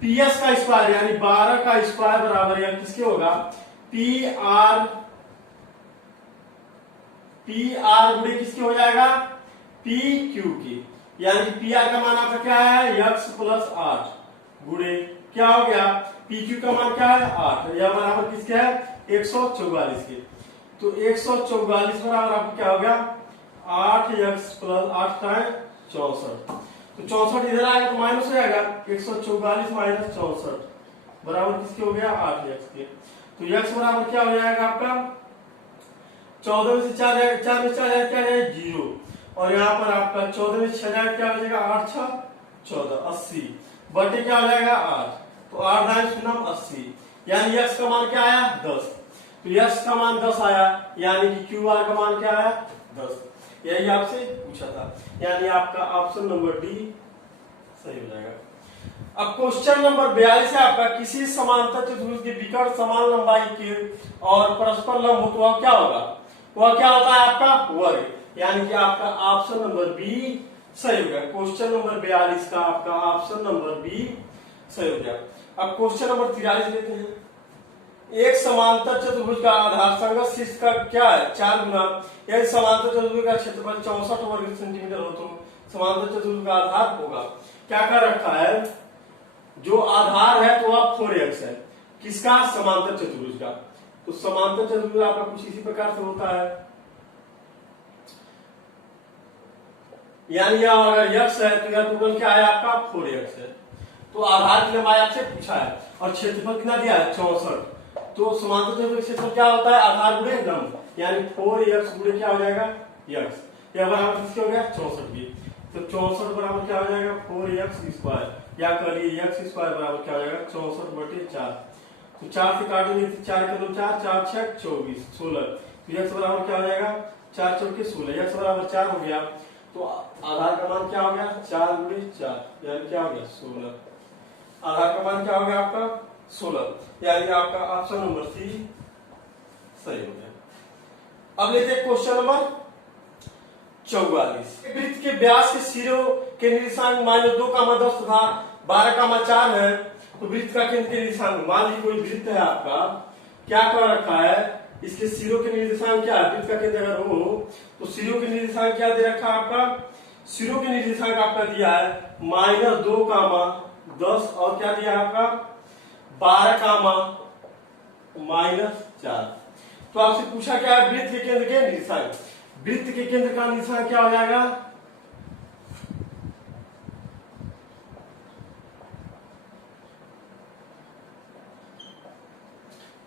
पी एस का स्क्वायर, यानी 12 का स्क्वायर बराबर यह किसके होगा पी आर गुणे किसके हो जाएगा पी क्यू की, यानी पी आर का मान आपका क्या है यक्स प्लस 8 गुणे क्या हो गया पी क्यू का मान क्या है 8, यह बराबर किसके है 144 के। तो 144 बराबर आपको क्या हो गया 8 यक्स प्लस 8 का 64। तो 64 इधर आएगा तो माइनस हो जाएगा, 144 माइनस 64 बराबर किसके हो गया 8x के। तो x बराबर क्या हो जाएगा आपका 14 में से 4 जाएगा, 4 में 4 जाएगा क्या जाएगा 0, और यहाँ पर आपका 14 में 6 जाएगा क्या हो जाएगा 8 6 14 80 बटे क्या हो जाएगा 8, तो 8 दाएं शून्य 80, यानी x का मान क्या आया 10। तो x का मान 10 आया, यानी कि QR का मान क्या आया 10। यही आपसे पूछा था, यानी आपका ऑप्शन नंबर डी सही हो जाएगा। अब क्वेश्चन नंबर 42 है आपका, किसी समांतर चतुर्भुज के विकर्ण समान लंबाई के और परस्पर लंब हो तो वह क्या होगा, वह क्या होता है आपका वर्ग, यानी कि आपका ऑप्शन नंबर बी सही हो गया। क्वेश्चन नंबर 42 का आपका ऑप्शन नंबर बी सही हो गया। अब क्वेश्चन नंबर 43 लेते हैं। एक समांतर चतुर्भुज का आधार संगत शीर्ष का क्या है 4 गुना, यदि समांतर चतुर्भुज का क्षेत्रफल 64 वर्ग सेंटीमीटर हो तो समांतर चतुर्भुज का आधार होगा, क्या कर रखा है, जो आधार है तो वह 4x है, किसका समांतर चतुर्भुज का। तो समांतर चतुर्भुज आपका कुछ इसी प्रकार से होता है, यानी अगर x है तो यह टोटल क्या है आपका 4x है। तो आधार की लंबाई आपसे पूछा है और क्षेत्रफल कितना दिया है 64, तो समांतर चतुर्भुज क्षेत्रफल क्या होता है आधार गुणे लंब, यानी 4x गुणे क्या हो जाएगा x, यह बराबर किसके हो गया 64 की। तो 64 बराबर क्या हो जाएगा 4x स्क्वायर, या कह लिए x स्क्वायर बराबर क्या हो जाएगा 64 बटे 4। तो 4 से काटेंगे तो 4 का 2 4 4 6 24 16, तो x बराबर क्या हो जाएगा 4 चौके 16, x बराबर 4 हो गया। तो आधार का मान क्या हो गया 4 गुणे 4, यानी क्या हो गया 16, आधार का मान क्या हो गया आपका 16, यानी आपका ऑप्शन नंबर सी सही हो गया। अब लेते हैं क्वेश्चन नंबर 44। वृत्त के व्यास के सिरों के निर्देशांक -2, 10 तथा 12, 4 है, तो वृत्त का केंद्र के निर्देशांक, मान लीजिए कोई वृत्त है आपका, क्या कर रखा है, इसके सिरों के निर्देशांक क्या है, वृत्त का केंद्र अगर हो तो सिरों के निर्देशांक क्या दे रखा है आपका, सिरों के निर्देशांक आपका दिया है -2, 10 और क्या दिया है आपका 12, -4। तो आपसे पूछा क्या है वृत्त के केंद्र के निर्देशांक, वृत्त के केंद्र का निर्देशांक क्या हो जाएगा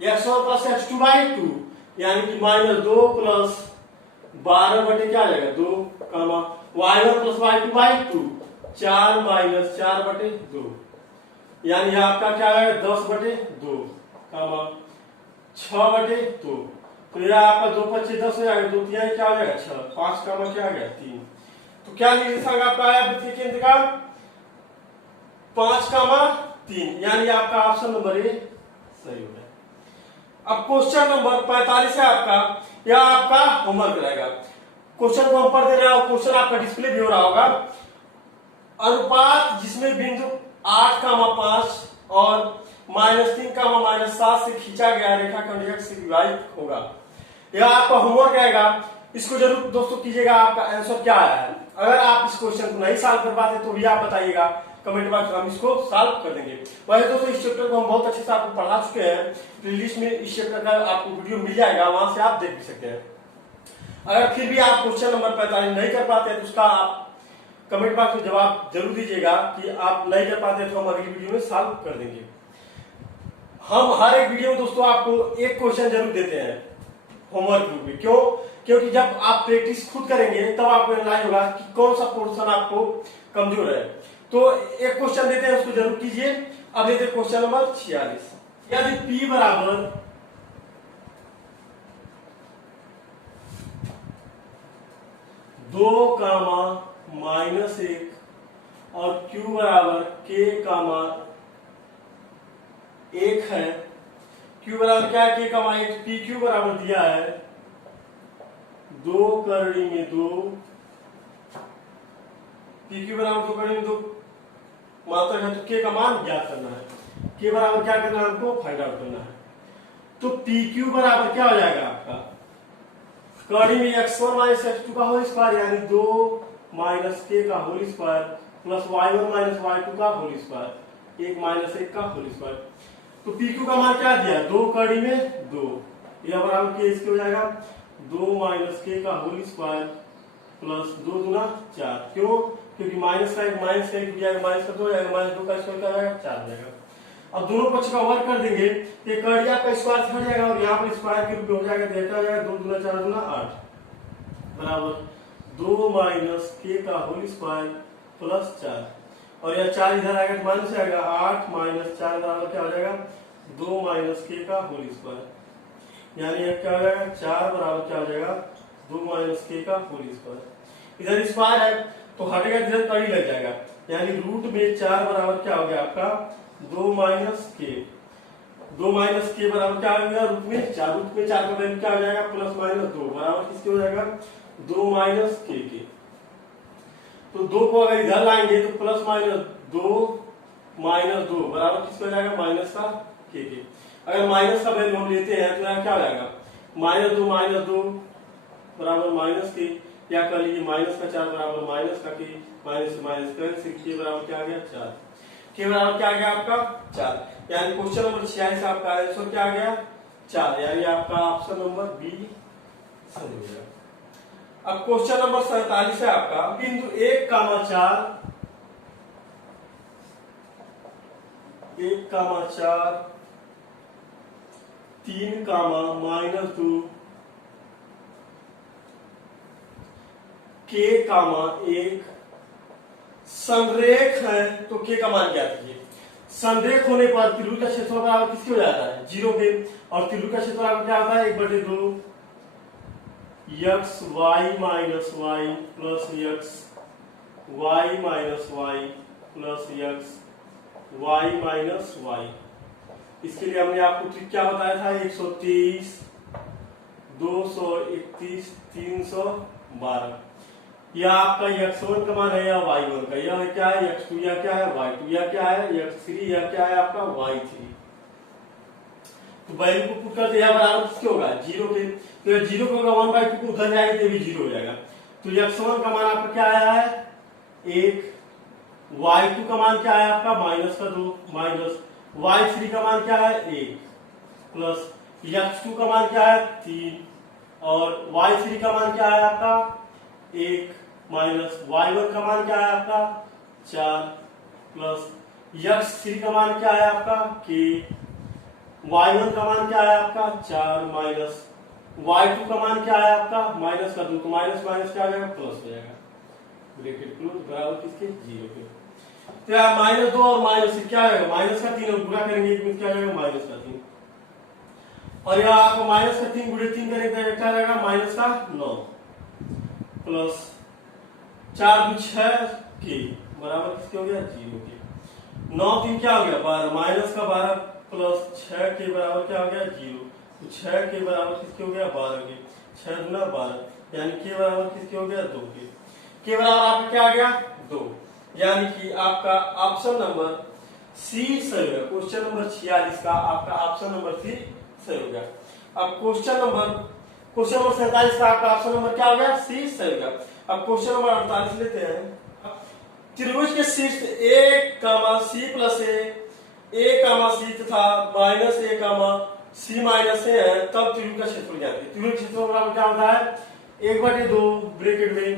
x1 प्लस x2/2, यानी कि -2 प्लस 12 बटे क्या आ जाएगा 2, y1 प्लस y2/2 4 माइनस 4 बटे 2, यानी आपका क्या आएगा 10 बटे 2, 6 बटे 2। तो यह आपका 2 5 10 हो जाएगा, 2 3 क्या हो जाएगा 6, 5 क्या आ गया 3। तो क्या निर्देशांक आपका आया वृत्त के केंद्र का 5, 3, यानी आपका ऑप्शन नंबर ए सही हो गया। अब क्वेश्चन नंबर 45 है आपका, यह आपका होमवर्क रहेगा। क्वेश्चन को हम पढ़ दे रहे हैं, क्वेश्चन आपका डिस्प्ले भी हो रहा होगा। अनुपात जिसमें बिंदु 8, 5 और -3, -7 से खींचा गया रेखाखंड x से विभाजित होगा, यह आपका होमवर्क रहेगा। इसको जरूर दोस्तों कीजिएगा, आपका आंसर क्या आया है। अगर आप इस क्वेश्चन को नहीं सॉल्व कर पाते तो भी आप बताइएगा कमेंट बॉक्स में, हम इसको सॉल्व कर देंगे। वैसे दोस्तों इस चैप्टर को हम बहुत अच्छे से आपको पढ़ा चुके हैं, प्लेलिस्ट में इस चैप्टर का आपको वीडियो मिल जाएगा, वहां से आप देख भी सकते हैं। अगर फिर भी आप क्वेश्चन नंबर 45 नहीं कर पाते तो उसका आप कमेंट बॉक्स में जवाब जरूर दीजिएगा कि आप नहीं कर पाते तो हम अगली वीडियो में सॉल्व कर देंगे। हम हर एक वीडियो में दोस्तों आपको एक क्वेश्चन जरूर देते हैं होमवर्क ग्रुप में, क्यों, क्योंकि जब आप प्रैक्टिस खुद करेंगे तब आपको एनालाइज होगा कि कौन सा पोर्शन आपको कमजोर है। तो एक क्वेश्चन देते हैं, उसको जरूर कीजिए। अब लेते हैं क्वेश्चन नंबर 46। यदि P बराबर 2, -1 और Q बराबर K, 1 है, Q बराबर क्या है K, 1, PQ बराबर दिया है 2 करड़ी में 2, PQ बराबर 2 करड़ी में 2 मात्रक है, तो K का मान ज्ञात करना है। K बराबर क्या करना है, हमको फाइंड आउट करना है। तो PQ बराबर क्या हो जाएगा आपका कड़ी में x1 - x2 का होल स्क्वायर, यानी 2 - K का whole square plus y1 - y2 का होल स्क्वायर, 1 - 1 का होल स्क्वायर। तो PQ का मान क्या दिया 2 कड़ी में 2, यह बराबर K इसके हो जाएगा 2 - K का होल स्क्वायर प्लस 2 दूना 4। क्यों, क्योंकि माइनस का एक हो जाएगा, माइनस का 2 हो जाएगा, माइनस 2 का स्क्वायर क्या हो जाएगा 4 हो जाएगा। अब दोनों पक्ष का वर्ग कर देंगे तो ये कड़िया का स्क्वायर हट जाएगा और यहाँ पर स्क्वायर के रूप में हो जाएगा, तो क्या हो जाएगा 2 दूना 4 दूना 8 बराबर 2 माइनस के का होल स्क्वायर प्लस 4 और यह 4 इधर आएगा तो माइनस आएगा, 8 माइनस 4 बराबर क्या हो जाएगा 2 माइनस के का होल स्क्वायर, यानी यह क्या हो जाएगा 4 बराबर क्या हो जाएगा 2 माइनस के का होल स्क्वायर। इधर स्क्वायर है तो हटेगा, इधर कड़ी लग जाएगा, यानी रूट में 4 बराबर क्या हो गया आपका 2 माइनस के। 2 माइनस के बराबर क्या हो गया रूट में 4, रूट में 4 का वैल्यू क्या हो जाएगा प्लस माइनस 2 बराबर किसके हो जाएगा 2 माइनस के। तो 2 को अगर इधर लाएंगे तो प्लस माइनस 2 बराबर किसको हो जाएगा माइनस का के। अगर माइनस का वैल्यू हम लेते हैं तो यहाँ क्या हो जाएगा माइनस 2 बराबर माइनस के, या कर लीजिए माइनस का 4 बराबर माइनस का के, माइनस से माइनस कैंसिल, के बराबर क्या आ गया 4, के बराबर क्या आ गया आपका 4, यानी क्वेश्चन नंबर 86 आपका आंसर क्या आ गया 4, यानी आपका ऑप्शन नंबर बी सही हो गया। अब क्वेश्चन नंबर 47 है आपका, बिंदु 1,4 3, -2 के, 1 संरेख है तो के का मान ज्ञात कीजिए। संरेख होने पर त्रिभुज का क्षेत्रफल बराबर किसके हो जाता है 0 के, और त्रिभुज का क्षेत्रफल क्या होता है 1/2 x y minus Y plus x y minus Y plus x y minus Y. इसके लिए हमने आपको ट्रिक क्या बताया था 123, 231, 312। यह आपका x1 का मान है या y1 का, यह क्या है x2, यह क्या है y2, यह क्या है x3, यह क्या है आपका y3। तो वैल्यू को पुट करते हैं बराबर किसके होगा 0 के, तो 0 को अगर 1/2 को उधर जाएगा तो भी 0 हो जाएगा। तो x1 का मान आपका क्या आया है 1, y2 का मान क्या है आपका -2 माइनस y3 का मान क्या है 1 प्लस x2 का मान क्या है 3 और y3 का मान क्या है आपका 1 माइनस y1 का मान क्या है आपका 4 प्लस x3 का मान क्या है आपका k, y1 का मान क्या है आपका 4 माइनस y2 का मान क्या है आपका -2, तो माइनस माइनस क्या आ जाएगा प्लस हो जाएगा, ब्रैकेट क्लोज बराबर किसके 0 के। तो यार -2 और माइनस से क्या आएगा -3 और गुणा करेंगे तो क्या आ जाएगा -3, और यह आपको -3 गुणे 3 करेंगे तो क्या आ जाएगा -9 प्लस 4 2 6 के बराबर किसके हो गया 0 के। 9 3 क्या हो गया 12, -12 प्लस 6 के बराबर क्या हो गया 0, तो 6 के बराबर किसके हो गया 12 के, 6 दूना 12 यानी के बराबर किसके हो गया 2 के बराबर आपका क्या आ गया 2, यानी कि आपका ऑप्शन नंबर सी सही होगा। क्वेश्चन नंबर 46 का आपका ऑप्शन नंबर सी सही हो गया। अब क्वेश्चन नंबर 47 का आपका ऑप्शन नंबर क्या हो गया सी सही हो गया। अब क्वेश्चन नंबर 48 लेते हैं। त्रिभुज के शीर्ष a, c plus a, c तथा -a, c - a है, तब त्रिभुज का क्षेत्रफल ज्ञात कीजिए। त्रिभुज क्षेत्रफल क्या होता है 1/2 ब्रैकेट में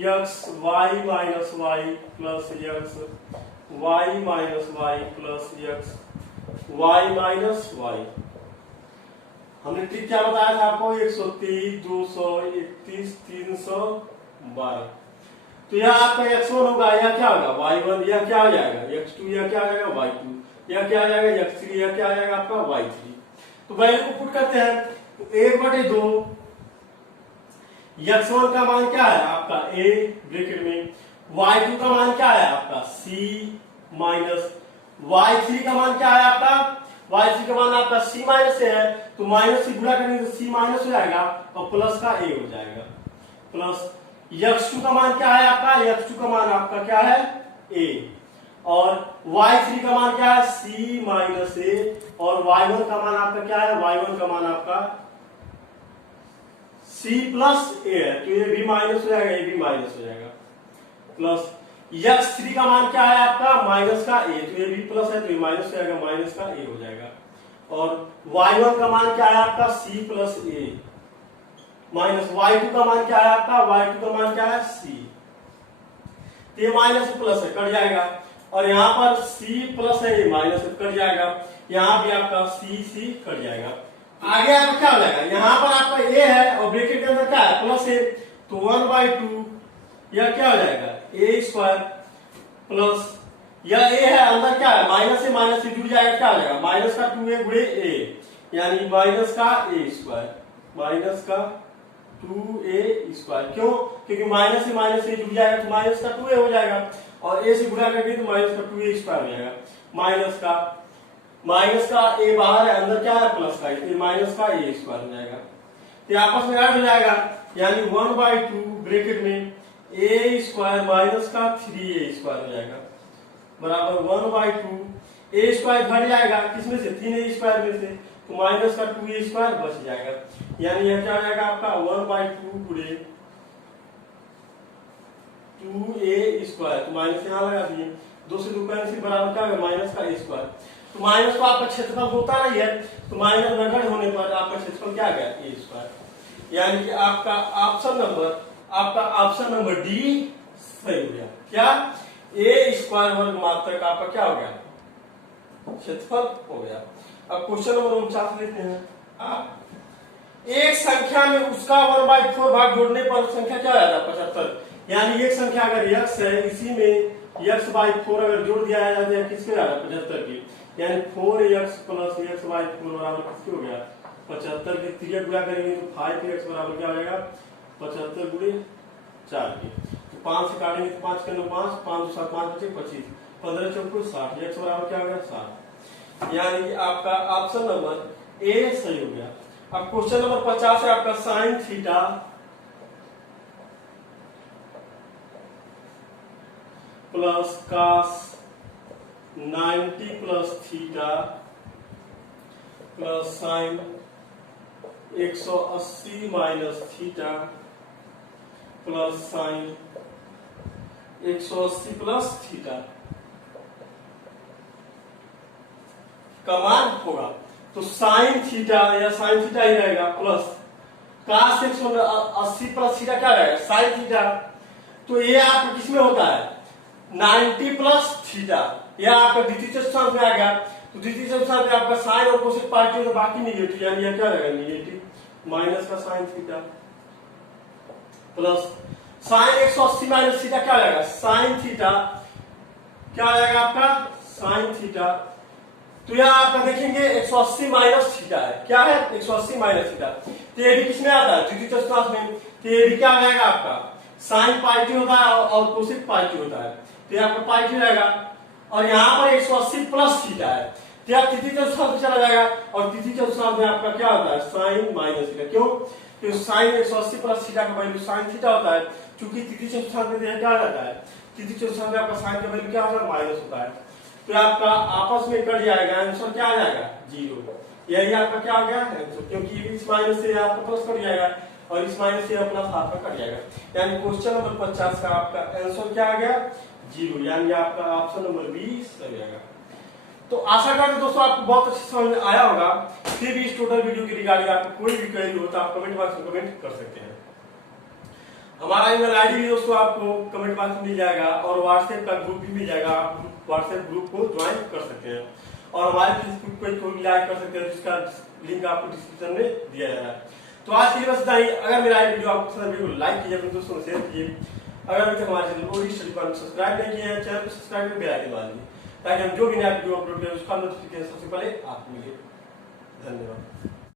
x y minus Y plus x y minus Y plus x y minus Y. हमने ट्रिक क्या बताया था आपको 123, 231, 312। तो यह आपका x1 होगा, यह क्या होगा y1, यह क्या आ जाएगा x2, यह क्या आ जाएगा y2, यह क्या आ जाएगा x3, यह क्या आ जाएगा आपका y3। तो वैल्यू को पुट करते हैं तो 1/2 x1 का मान क्या है आपका a ब्रैकेट में, y2 का मान क्या है आपका c माइनस y3 का मान क्या है आपका y3 का मान आपका c माइनस है, तो माइनस से गुणा करेंगे तो c माइनस हो जाएगा और प्लस का a हो जाएगा। प्लस x2 का मान क्या है आपका x2 का मान आपका क्या है a और y3 का मान क्या है c माइनस a और y1 का मान आपका क्या है y1 का मान आपका c प्लस a है, तो ये भी माइनस हो जाएगा, ये भी माइनस हो जाएगा। प्लस x3 का मान क्या है आपका माइनस का a, तो ये भी प्लस है तो ये माइनस हो जाएगा, माइनस का a हो जाएगा। और y1 का मान क्या है आपका c plus a minus y2 का मान क्या है आपका y2 का मान क्या है c। तो ये माइनस प्लस है, कट जाएगा। और यहाँ पर सी प्लस है, ये माइनस है, कट जाएगा। यहाँ भी आपका सी कट जाएगा। आगे आपका क्या हो जाएगा, यहाँ पर आपका ए है और ब्रैकेट के अंदर क्या है, प्लस है, तो 1/2 यह क्या हो जाएगा, ए स्क्वायर प्लस यह ए है, अंदर क्या है, माइनस से जुड़ जाएगा, क्या हो जाएगा, माइनस का 2a गुणे ए, यानी माइनस का ए स्क्वायर, माइनस का 2a स्क्वायर। क्यों, क्योंकि माइनस से जुड़ जाएगा तो माइनस का 2a हो जाएगा, और a से गुणा करके तो माइनस का 2a स्क्वायर हो जाएगा। माइनस का a बाहर है, अंदर क्या है, प्लस का, इसलिए माइनस का a स्क्वायर हो जाएगा। तो आपस में ऐड हो जाएगा, यानी 1/2 ब्रैकेट में a स्क्वायर माइनस का 3a स्क्वायर हो जाएगा, बराबर 1/2 a स्क्वायर घट जाएगा, किसमें से, 3a स्क्वायर में से, तो माइनस का 2a स्क्वायर बच जाएगा। यानी यह क्या हो जाएगा आपका 1/2 गुणे 2a स्क्वायर, तो माइनस यहाँ लगा दिए, 2 से 2 कैंसिल, बराबर क्या होगा, माइनस का a स्क्वायर। तो माइनस को आपका क्षेत्रफल होता नहीं है, तो माइनस नगण्य होने पर आपका क्षेत्रफल क्या गया, a स्क्वायर। यानी कि आपका ऑप्शन नंबर डी सही हो गया। क्या, a स्क्वायर वर्ग मात्रक आपका क्या हो गया, क्षेत्रफल हो गया। अब क्वेश्चन नंबर 49 लेते हैं। एक संख्या में उसका 1/4 भाग जोड़ने पर संख्या क्या आ जाता है, 75। यानी एक संख्या अगर x है, इसी में x/4 अगर जोड़ दिया जाता है, किसके आ रहा है, 75 की, यानी 4x प्लस x/4 बराबर किसके हो गया, 75 के 3 गुणा करेंगे तो 5x बराबर क्या हो जाएगा, 75 गुणे 4 की, तो 5 से काटेंगे तो 5 के 9 5, 5 7 5 बचे 25, 15 चौको 60, x बराबर क्या हो गया, 60। यानी कि आपका ऑप्शन नंबर ए सही हो गया। अब क्वेश्चन नंबर 50 है आपका, sine theta plus cos 90 plus theta plus sine 180 minus theta plus sine 180 plus theta का मान होगा। तो साइन थीटा या साइन थीटा ही रहेगा, प्लस कास 180 प्लस थीटा क्या रहेगा, साइन थीटा। तो ये आपको किसमें होता है, 90 प्लस थीटा, यह आपका द्वितीय चतुर्थांश में आ गया। तो द्वितीय चतुर्थांश में आपका साइन और कोसेक पार्ट है, तो बाकी निगेटिव, यानी यह क्या रहेगा, निगेटिव, माइनस का sign theta plus sine 180 minus theta क्या रहेगा, साइन थीटा, क्या आ जाएगा आपका, साइन थीटा। तो यह आपका देखेंगे 180 माइनस थीटा है, क्या है, 180 माइनस थीटा। तो ये भी किसमें आता है, द्वितीय चतुर्थांश में। तो ये भी क्या आ जाएगा आपका, साइन पॉजिटिव होता है और कोसेक पॉजिटिव होता है, तो ये आपका पॉजिटिव रहेगा। और यहाँ पर 180 प्लस थीटा है, तो यह तृतीय चतुर्थांश में चला जाएगा, और तृतीय चतुर्थांश में आपका क्या होता है, साइन माइनस थीटा। क्यों, क्योंकि साइन 180 प्लस थीटा का वैल्यू साइन थीटा होता है, क्योंकि तृतीय चतुर्थांश में क्या जाता है, तृतीय चतुर्थांश में आपका साइन का वैल्यू क्या होता है, माइनस होता है। तो आपका आपस में कट जाएगा, आंसर क्या आ जाएगा, 0। यही आपका क्या आ गया आंसर, क्योंकि इस माइनस से आपका प्लस कट जाएगा और इस माइनस से प्लस आपका कट जाएगा। यानी क्वेश्चन नंबर 50 का आपका आंसर क्या आ गया, 0। यानी आपका ऑप्शन नंबर बी सही जाएगा। तो आशा करते हैं दोस्तों आपको बहुत अच्छे समझ में आया होगा। फिर भी इस टोटल वीडियो के रिगार्डिंग आपको कोई भी क्वेरी हो तो आप कमेंट बॉक्स में कमेंट कर सकते हैं। हमारा ईमेल आईडी भी दोस्तों आपको कमेंट बॉक्स में मिल जाएगा, और व्हाट्सएप का ग्रुप भी मिल जाएगा, आप व्हाट्सएप ग्रुप को ज्वाइन कर सकते हैं, और हमारे फेसबुक पेज को भी लाइक कर सकते हैं, जिसका लिंक आपको डिस्क्रिप्शन में दिया जाएगा। तो आज के लिए बस इतना ही। अगर मेरा वीडियो आपको पसंद है, वीडियो को लाइक कीजिए, अपने दोस्तों को शेयर कीजिए। अगर अभी तक हमारे channel OD study point subscribe नहीं किए हैं, चैनल को सब्सक्राइब करके बेल आइकन दबा दीजिए, ताकि हम जो भी नया वीडियो अपलोड करें उसका नोटिफिकेशन सबसे पहले आपको मिले। धन्यवाद।